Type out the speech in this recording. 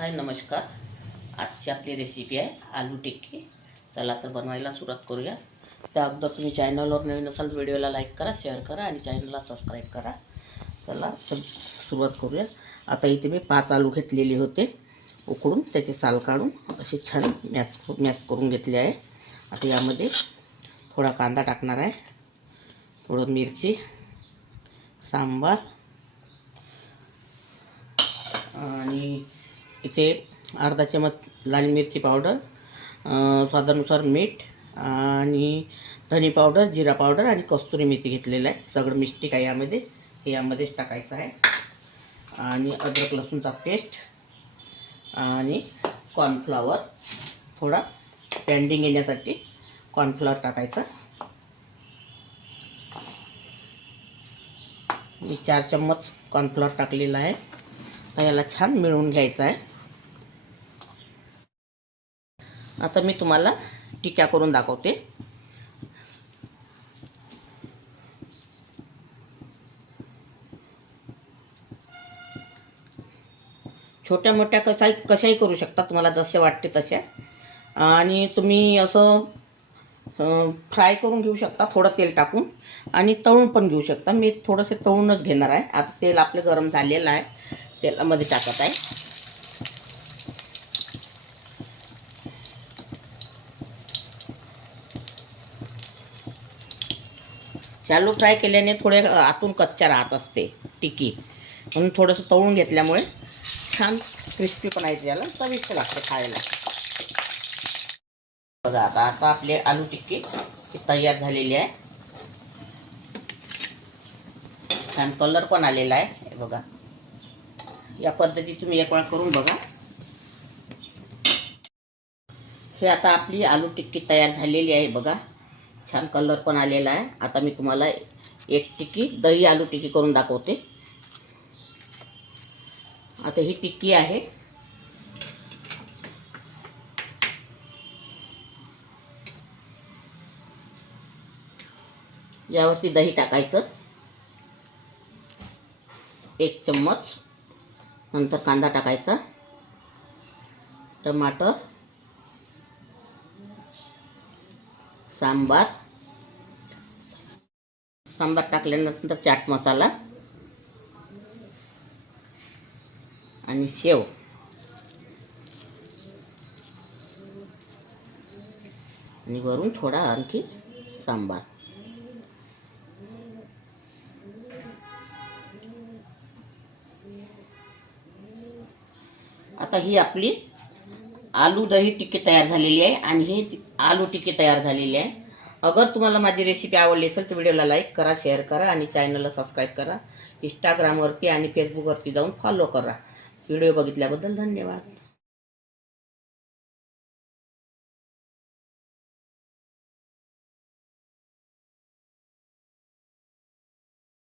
हाय नमस्कार. आजची आपली रेसिपी आहे आलू टिक्की. चला तर बनवायला सुरुवात करूया. त्या अगोदर तुम्ही चॅनलवर नवीन असाल तर व्हिडिओला लाईक करा, शेअर करा आणि चॅनलला सबस्क्राईब करा. चला तर सुरुवात करूया. आता इथे मी 5 आलू घेतलेले होते, उकडून त्याचे साल काढून असे छान मॅश करून घेतले आहे. आता यामध्ये थोडा कांदा टाकणार आहे, थोडं मिरची, सांबार आणि इथे अर्धा चमच लाल मिरची पावडर, स्वादानुसार मीठ आणि धनी पावडर, जिरा पावडर आणि कस्तुरी मेथी घेतलेलं आहे. सगळं मिस्टिक आहे यामध्ये, हे यामध्येच टाकायचं आहे. आणि अद्रक लसूणचा पेस्ट आणि कॉर्नफ्लॉवर, थोडा पेंडिंग येण्यासाठी कॉर्नफ्लॉवर टाकायचा. मी 4 चम्मच कॉर्नफ्लॉवर टाकलेला आहे. तर याला छान मिळवून घ्यायचं आहे. आता मी तुम्हाला टिक्या करून दाखवते. छोट्या मोठ्या कशाही करू शकता, तुम्हाला जसे वाटते तशा. आणि तुम्ही असं फ्राय करून घेऊ शकता, थोडं तेल टाकून, आणि तळून पण घेऊ शकता. मी थोडंसं तळूनच घेणार आहे. आता तेल आपलं गरम झालेलं आहे, तेलामध्ये टाकत आहे. शॅलो फ्राय केल्याने थोडे आतून कच्च्या राहत असते टिक्की, म्हणून थोडंसं तळून घेतल्यामुळे छान क्रिस्पी पण आहे, त्याला चविष्ट लागतं खायला. बघा आता आपले आलू टिक्की तयार झालेली आहे. छान कलर पण आलेला आहे. बघा, या पद्धती तुम्ही एक वेळा करून बघा. हे आता आपली आलू टिक्की तयार झालेली आहे. बघा, छान कलर पण आलेला आहे. आता मी तुम्हाला एक टिक्की दही आलू टिक्की करून दाखवते. आता ही टिक्की आहे. यावरती दही टाकायचं 1 चम्मच. नंतर कांदा टाकायचा, टमाटर, सांबार टाकल्यानंतर चाट मसाला आणि शेव आणि वरून थोडा आणखी सांबार. आता ही आपली आलू दही टिक्की तयार झालेली आहे आणि ही आलू टिक्की तयार झालेली आहे. अगर तुम्हाला माझी रेसिपी आवडली असेल तर व्हिडिओला लाईक करा, शेअर करा आणि चॅनलला सबस्क्राईब करा. इंस्टाग्रामवरती आणि फेसबुकवरती जाऊन फॉलो करा. व्हिडिओ बघितल्याबद्दल धन्यवाद.